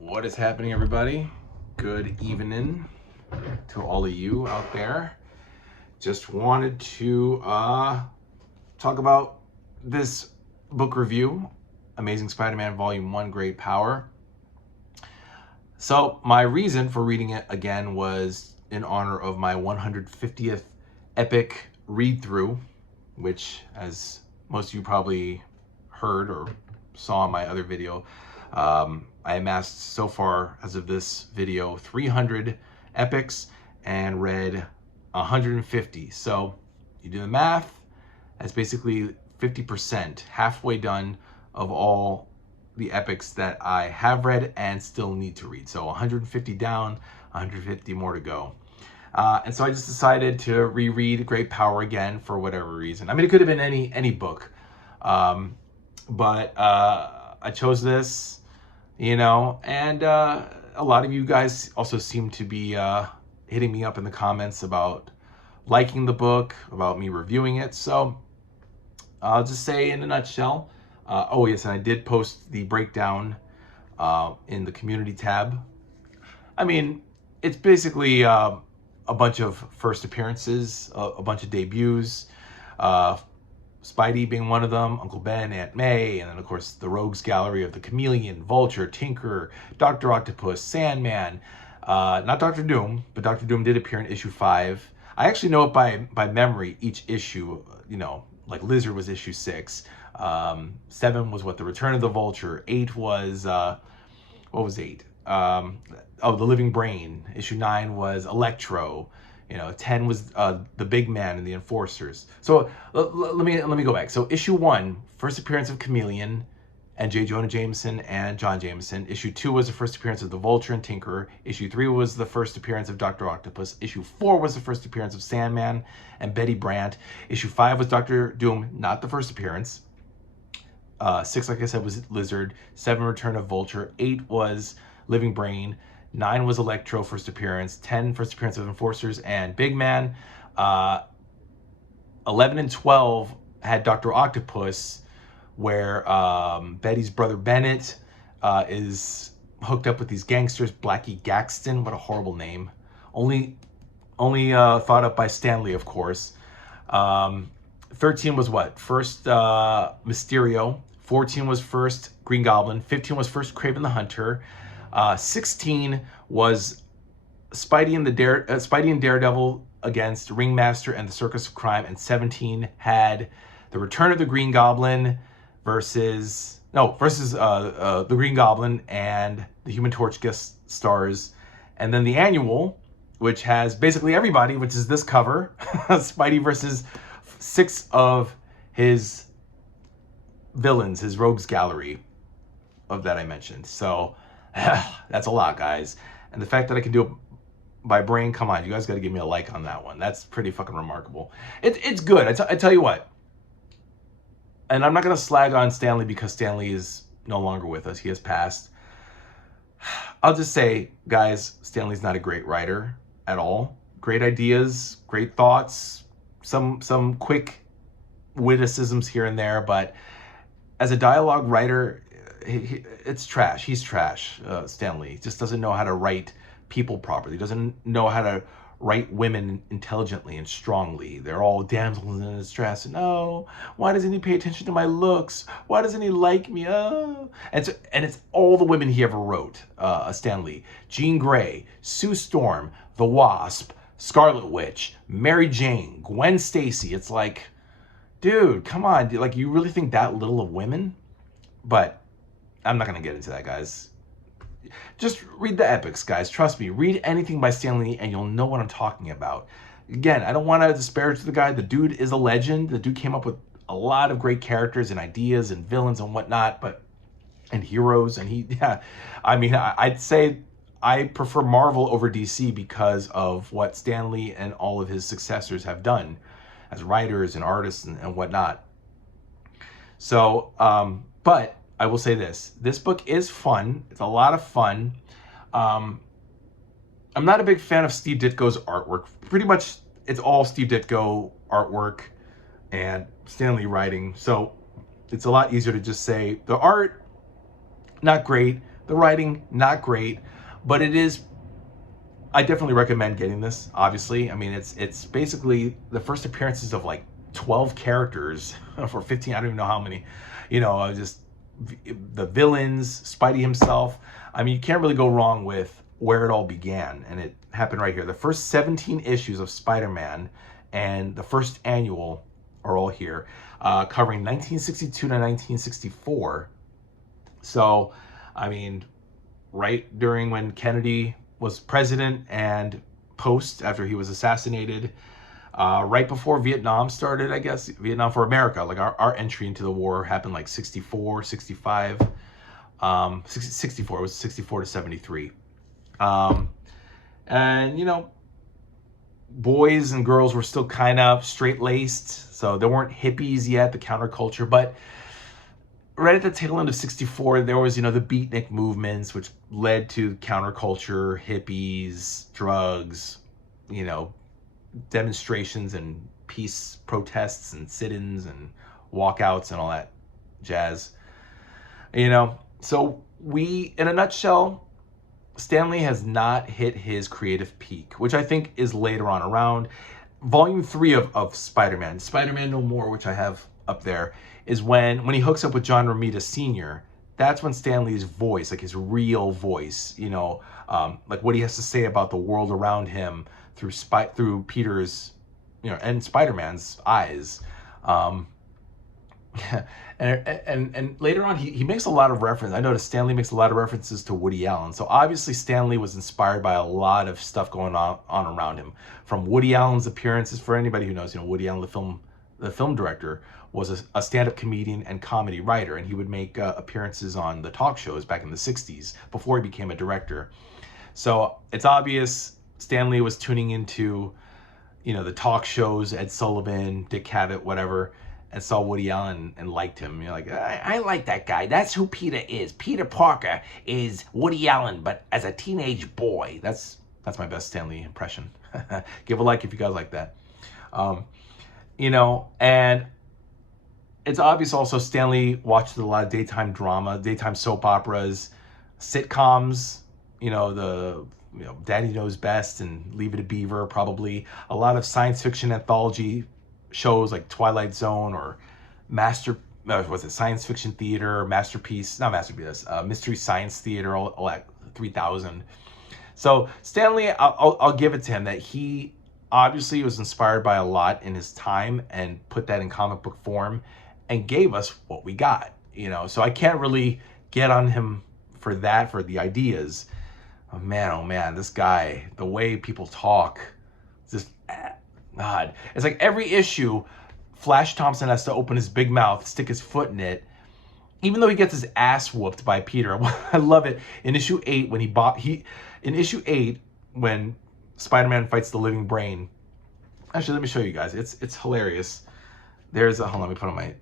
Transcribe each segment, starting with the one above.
What is happening, everybody? Good evening to all of you out there. Just wanted to talk about this book review, Amazing Spider-Man Volume 1, Great Power. So my reason for reading it again was in honor of my 150th epic read-through, which, as most of you probably heard or saw in my other video, I amassed so far as of this video 300 epics and read 150. So you do the math, that's basically 50%, halfway done of all the epics that I have read and still need to read. So 150 down, 150 more to go. And so I just decided to reread Great Power again for whatever reason. I mean, it could have been any book, but I chose this, and a lot of you guys also seem to be hitting me up in the comments about liking the book, about me reviewing it. So I'll just say in a nutshell, oh yes, and I did post the breakdown in the community tab. I mean, it's basically a bunch of first appearances, a bunch of debuts, Spidey being one of them, Uncle Ben, Aunt May, and then of course the Rogues Gallery of the Chameleon, Vulture, Tinker, Dr. Octopus, Sandman, not Dr. Doom, but Dr. Doom did appear in issue 5. I actually know it by memory, each issue, like Lizard was issue 6. 7 was the Return of the Vulture. 8 was, what was 8? The Living Brain. Issue 9 was Electro. 10 was the Big Man and the Enforcers. So let me go back. So issue 1, first appearance of Chameleon and J. Jonah Jameson and John Jameson. Issue 2 was the first appearance of the Vulture and Tinker. Issue 3 was the first appearance of Dr. Octopus. Issue 4 was the first appearance of Sandman and Betty Brant. Issue 5 was Dr. Doom, not the first appearance. 6, like I said, was Lizard. 7, Return of Vulture. 8 was Living Brain. 9 was Electro, first appearance. 10, first appearance of Enforcers and Big Man. 11 and 12 had Dr. Octopus, where Betty's brother Bennett is hooked up with these gangsters. Blackie Gaxton, what a horrible name. Only thought up by Stan Lee, of course. 13 was first Mysterio. 14 was first Green Goblin. 15 was first Kraven the Hunter. 16 was Spidey and Daredevil against Ringmaster and the Circus of Crime, and 17 had the Return of the Green Goblin versus the Green Goblin and the Human Torch guest stars, and then the annual, which has basically everybody, which is this cover, Spidey versus 6 of his villains, his Rogues Gallery of that I mentioned. So that's a lot, guys. And the fact that I can do it by brain, come on, you guys got to give me a like on that one. That's pretty fucking remarkable. It's good. I tell you what. And I'm not going to slag on Stan Lee because Stan Lee is no longer with us. He has passed. I'll just say, guys, Stan Lee's not a great writer at all. Great ideas, great thoughts, some quick witticisms here and there, but as a dialogue writer, it's trash. He's trash. Stan Lee just doesn't know how to write people properly. Doesn't know how to write women intelligently and strongly. They're all damsels in distress. No, why doesn't he pay attention to my looks? Why doesn't he like me? Oh, and it's all the women he ever wrote. Stan Lee, Jean Grey, Sue Storm, the Wasp, Scarlet Witch, Mary Jane, Gwen Stacy. It's like, dude, come on. Like, you really think that little of women? But I'm not going to get into that, guys. Just read the epics, guys. Trust me. Read anything by Stan Lee and you'll know what I'm talking about. Again, I don't want to disparage the guy. The dude is a legend. The dude came up with a lot of great characters and ideas and villains and whatnot, and heroes. And I'd say I prefer Marvel over DC because of what Stan Lee and all of his successors have done as writers and artists and whatnot. So, but I will say this book is fun. It's a lot of fun. I'm not a big fan of Steve Ditko's artwork. Pretty much it's all Steve Ditko artwork and Stan Lee writing. So it's a lot easier to just say the art, not great, The writing, not great, but it is, I definitely recommend getting this, obviously. I mean, it's basically the first appearances of like 12 characters for 15, I don't even know how many, just the villains, Spidey himself. I mean, you can't really go wrong with where it all began, and it happened right here. The first 17 issues of Spider-Man and the first annual are all here, covering 1962 to 1964. So, I mean, right during when Kennedy was president and post after he was assassinated, right before Vietnam started, I guess, Vietnam for America, like our entry into the war happened like 64, 65, 64, it was 64 to 73. And, boys and girls were still kind of straight-laced, so there weren't hippies yet, the counterculture, but right at the tail end of 64, there was, the beatnik movements, which led to counterculture, hippies, drugs, demonstrations and peace protests and sit-ins and walkouts and all that jazz. So we, in a nutshell, Stan Lee has not hit his creative peak, which I think is later on, around volume 3 of Spider-Man No More, which I have up there, is when he hooks up with John Romita Sr. That's when Stan Lee's voice, like his real voice, like what he has to say about the world around him through Peter's, and Spider-Man's eyes. And later on, he makes a lot of reference. I noticed Stan Lee makes a lot of references to Woody Allen. So obviously Stan Lee was inspired by a lot of stuff going on around him. From Woody Allen's appearances, for anybody who knows, Woody Allen, the film director, was a stand-up comedian and comedy writer, and he would make appearances on the talk shows back in the 60s before he became a director. So it's obvious Stan Lee was tuning into, the talk shows, Ed Sullivan, Dick Cavett, whatever, and saw Woody Allen and liked him. You're like, I like that guy. That's who Peter is. Peter Parker is Woody Allen, but as a teenage boy. That's my best Stan Lee impression. Give a like if you guys like that. And it's obvious also Stan Lee watched a lot of daytime drama, daytime soap operas, sitcoms, Daddy Knows Best and Leave It a Beaver, probably. A lot of science fiction anthology shows like Twilight Zone or Science Fiction Theater, Mystery Science Theater, all that 3000. So Stan Lee, I'll give it to him that he obviously was inspired by a lot in his time and put that in comic book form and gave us what we got, So I can't really get on him for that, for the ideas. Oh man, this guy, the way people talk, just God. It's like every issue, Flash Thompson has to open his big mouth, stick his foot in it, even though he gets his ass whooped by Peter. I love it. In issue 8, when Spider-Man fights the Living Brain. Actually, let me show you guys. It's hilarious. Hold on, let me put on my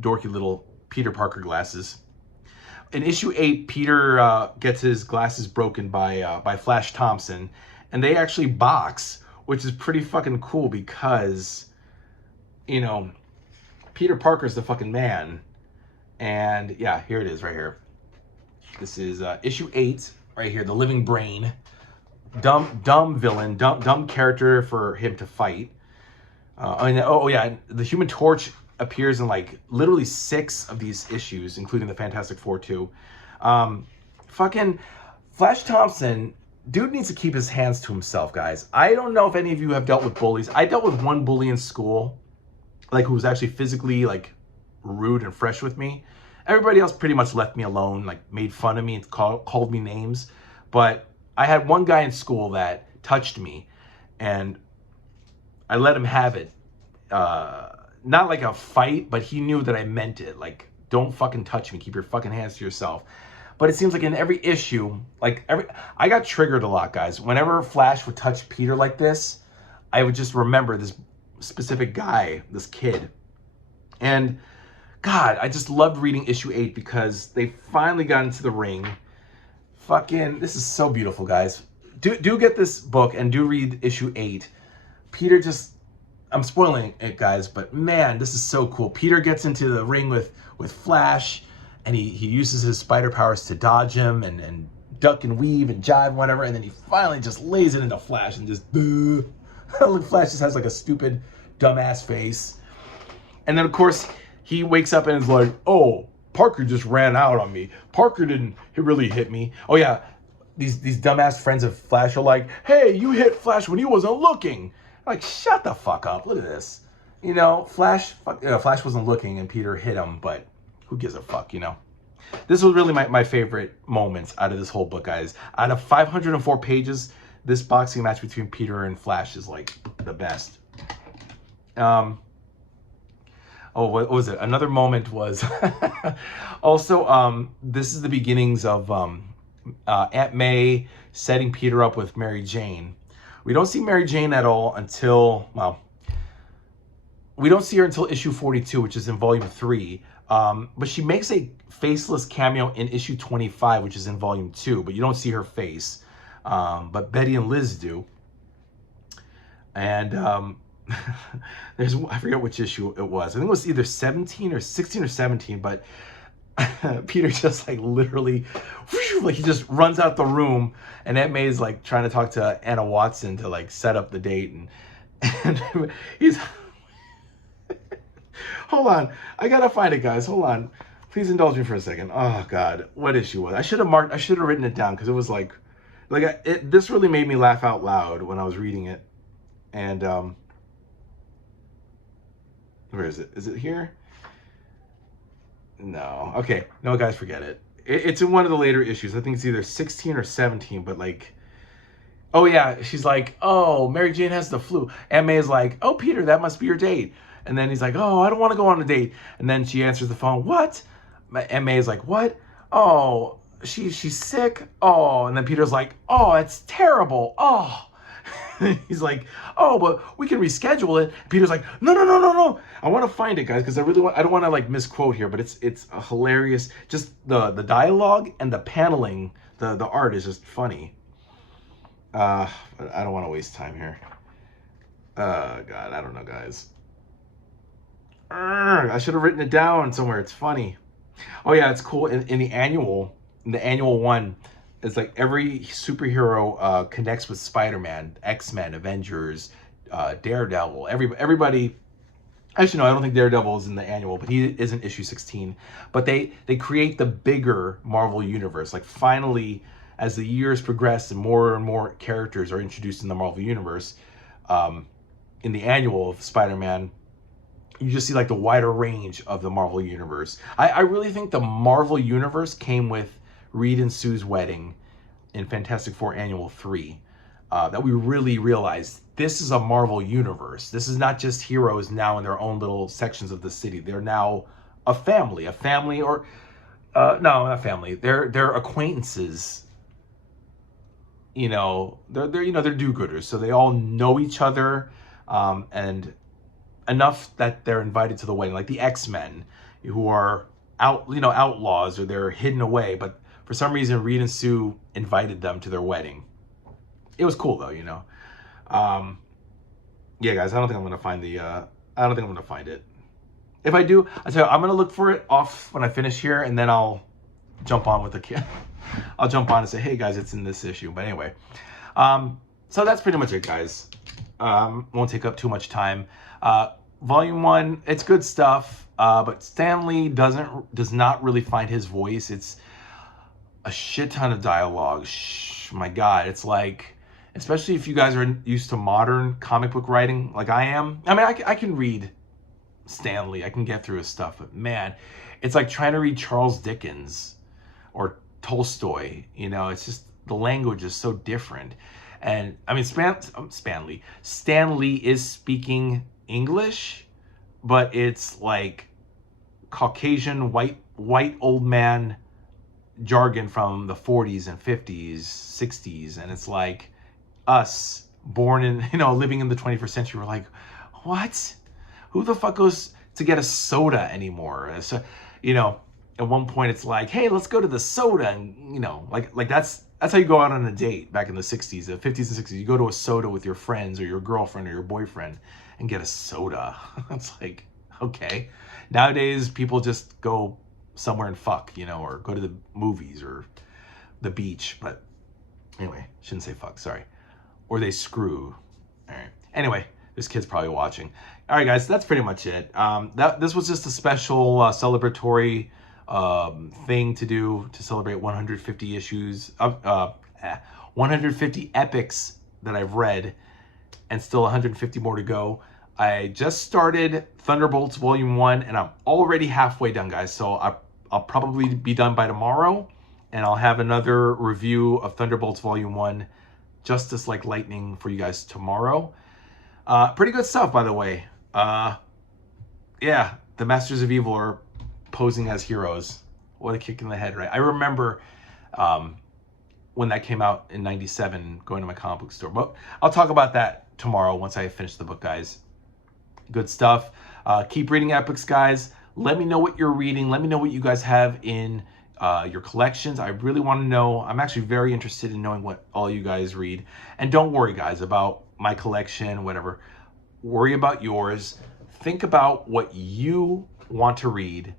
dorky little Peter Parker glasses. In issue 8, Peter gets his glasses broken by Flash Thompson, and they actually box, which is pretty fucking cool because, Peter Parker's the fucking man. And yeah, here it is right here. This is issue 8 right here, the Living Brain. Dumb villain, dumb character for him to fight. The Human Torch appears in like literally 6 of these issues, including the Fantastic Four too. Fucking Flash Thompson, dude needs to keep his hands to himself, guys. I don't know if any of you have dealt with bullies. I dealt with one bully in school, like who was actually physically like rude and fresh with me. Everybody else pretty much left me alone, like made fun of me and called me names. But I had one guy in school that touched me, and I let him have it. Not like a fight, but he knew that I meant it. Like, don't fucking touch me. Keep your fucking hands to yourself. But it seems like in every issue, I got triggered a lot, guys. Whenever Flash would touch Peter like this, I would just remember this specific guy, this kid. And God, I just loved reading issue 8 because they finally got into the ring. Fucking, this is so beautiful, guys. Do get this book and do read issue 8. Peter just, I'm spoiling it, guys, but man, this is so cool. Peter gets into the ring with Flash, and he uses his spider powers to dodge him and duck and weave and jive and whatever, and then he finally just lays it into Flash and just Flash just has like a stupid dumbass face. And then of course he wakes up and is like, oh, Parker just ran out on me. Parker didn't really hit me. Oh yeah, these dumbass friends of Flash are like, hey, you hit Flash when he wasn't looking. Like, shut the fuck up. Look at this. You know, Flash wasn't looking and Peter hit him, but who gives a fuck, you know? This was really my favorite moments out of this whole book, guys. Out of 504 pages, this boxing match between Peter and Flash is like the best. Oh, what was it? Another moment was also this is the beginnings of Aunt May setting Peter up with Mary Jane. We don't see Mary Jane at all until, well, we don't see her until issue 42, which is in volume 3. But she makes a faceless cameo in issue 25, which is in volume 2, but you don't see her face. But Betty and Liz do. And I forget which issue it was. I think it was either 17 or 16 or 17, but Peter just like literally, like he just runs out the room, and Aunt May's like trying to talk to Anna Watson to like set up the date, and he's hold on, I gotta find it, guys. Hold on, please indulge me for a second. Oh God, what issue was it? I should have written it down because it was like this really made me laugh out loud when I was reading it. And where is it? Is it here? No. Okay. No, guys, forget it. It's in one of the later issues. I think it's either 16 or 17, but like, oh yeah, she's like, oh, Mary Jane has the flu. Aunt May is like, oh, Peter, that must be your date. And then he's like, oh, I don't want to go on a date. And then she answers the phone, what? Aunt May is like, what? Oh, she's sick. Oh, and then Peter's like, oh, it's terrible. Oh. He's like, oh, but we can reschedule it. Peter's like, no. I want to find it, guys, because I don't want to like misquote here, but it's a hilarious. Just the dialogue and the paneling, the art is just funny. But I don't want to waste time here. God, I don't know, guys. I should have written it down somewhere. It's funny. Oh yeah, it's cool. In the annual one, it's like every superhero connects with Spider-Man, X-Men, Avengers, Daredevil, everybody. Actually, no, I don't think Daredevil is in the annual, but he is in issue 16. But they create the bigger Marvel universe. Like finally, as the years progress and more characters are introduced in the Marvel universe, in the annual of Spider-Man, you just see like the wider range of the Marvel universe. I really think the Marvel universe came with Reed and Sue's wedding in Fantastic Four Annual 3. That we really realized this is a Marvel universe. This is not just heroes now in their own little sections of the city. They're now a family or no, not family. They're acquaintances. You know, they're do-gooders. So they all know each other, and enough that they're invited to the wedding. Like the X-Men, who are outlaws, or they're hidden away, but for some reason, Reed and Sue invited them to their wedding. It was cool though, you know. Yeah, guys, I don't think I'm gonna find it. If I do, I tell you, I'm gonna look for it off when I finish here, and then I'll jump on with the kid. I'll jump on and say, hey guys, it's in this issue. But anyway, so that's pretty much it, guys. Won't take up too much time. Volume 1, it's good stuff, but Stan Lee does not really find his voice. It's a shit ton of dialogue. My God, it's like, especially if you guys are used to modern comic book writing like I am. I mean, I can read Stan Lee, I can get through his stuff, but man, it's like trying to read Charles Dickens or Tolstoy. You know, it's just, the language is so different. And I mean, Stan Lee is speaking English, but it's like Caucasian white old man jargon from the 40s and 50s, 60s, and it's like us born in, living in the 21st century. We're like, what? Who the fuck goes to get a soda anymore? So, at one point it's like, hey, let's go to the soda, and like that's how you go out on a date back in the 60s, the 50s and 60s. You go to a soda with your friends or your girlfriend or your boyfriend and get a soda. It's like, okay. Nowadays, people just go somewhere and fuck, you know, or go to the movies or the beach. But anyway, shouldn't say fuck, sorry. Or they screw. All right. Anyway, this kid's probably watching. All right, guys, that's pretty much it. This was just a special celebratory thing to do to celebrate 150 issues of 150 epics that I've read, and still 150 more to go. I just started Thunderbolts Volume 1, and I'm already halfway done, guys. So I'll probably be done by tomorrow, and I'll have another review of Thunderbolts Volume 1, Justice Like Lightning, for you guys tomorrow. Pretty good stuff, by the way. Yeah, the Masters of Evil are posing as heroes. What a kick in the head, right? I remember when that came out in '97, going to my comic book store. But I'll talk about that tomorrow once I finish the book, guys. Good stuff. Keep reading epics, guys. Let me know what you're reading. Let me know what you guys have in your collections. I really want to know. I'm actually very interested in knowing what all you guys read. And don't worry, guys, about my collection, whatever. Worry about yours. Think about what you want to read,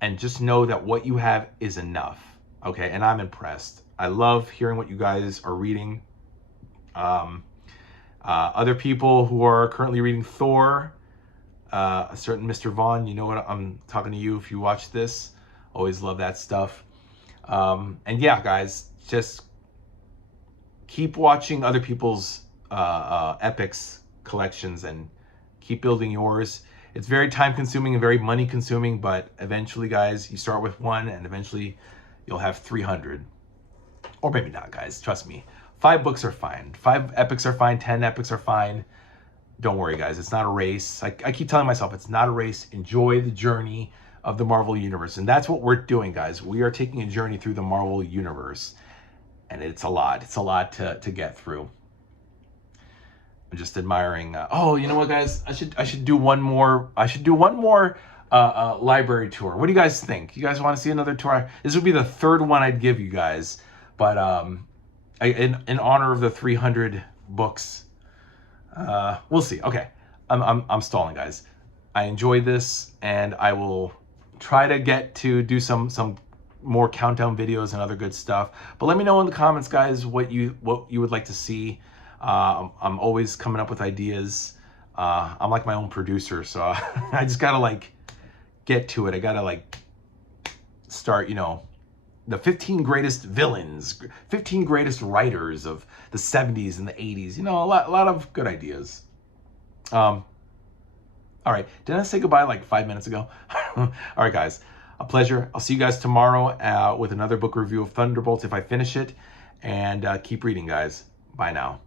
and just know that what you have is enough. Okay, and I'm impressed. I love hearing what you guys are reading. Other people who are currently reading Thor, a certain Mr. Vaughn, you know what, I'm talking to you if you watch this. Always love that stuff. And yeah, guys, just keep watching other people's epics collections and keep building yours. It's very time consuming and very money consuming, but eventually, guys, you start with one and eventually you'll have 300. Or maybe not, guys. Trust me. 5 books are fine. 5 epics are fine. 10 epics are fine. Don't worry, guys. It's not a race. I keep telling myself it's not a race. Enjoy the journey of the Marvel Universe. And that's what we're doing, guys. We are taking a journey through the Marvel Universe. And it's a lot. It's a lot to get through. I'm just admiring. Oh, you know what, guys? I should do one more. I should do one more library tour. What do you guys think? You guys want to see another tour? This would be the 3rd one I'd give you guys. But in honor of the 300 books, we'll see. Okay, I'm stalling, guys. I enjoyed this, and I will try to get to do some more countdown videos and other good stuff. But let me know in the comments, guys, what you would like to see. I'm always coming up with ideas. I'm like my own producer, so I just gotta like get to it. I gotta like start, you know, the 15 greatest villains, 15 greatest writers of the 70s and the 80s. You know, a lot of good ideas. All right, didn't I say goodbye like 5 minutes ago? All right, guys, a pleasure. I'll see you guys tomorrow with another book review of Thunderbolts if I finish it. And keep reading, guys. Bye now.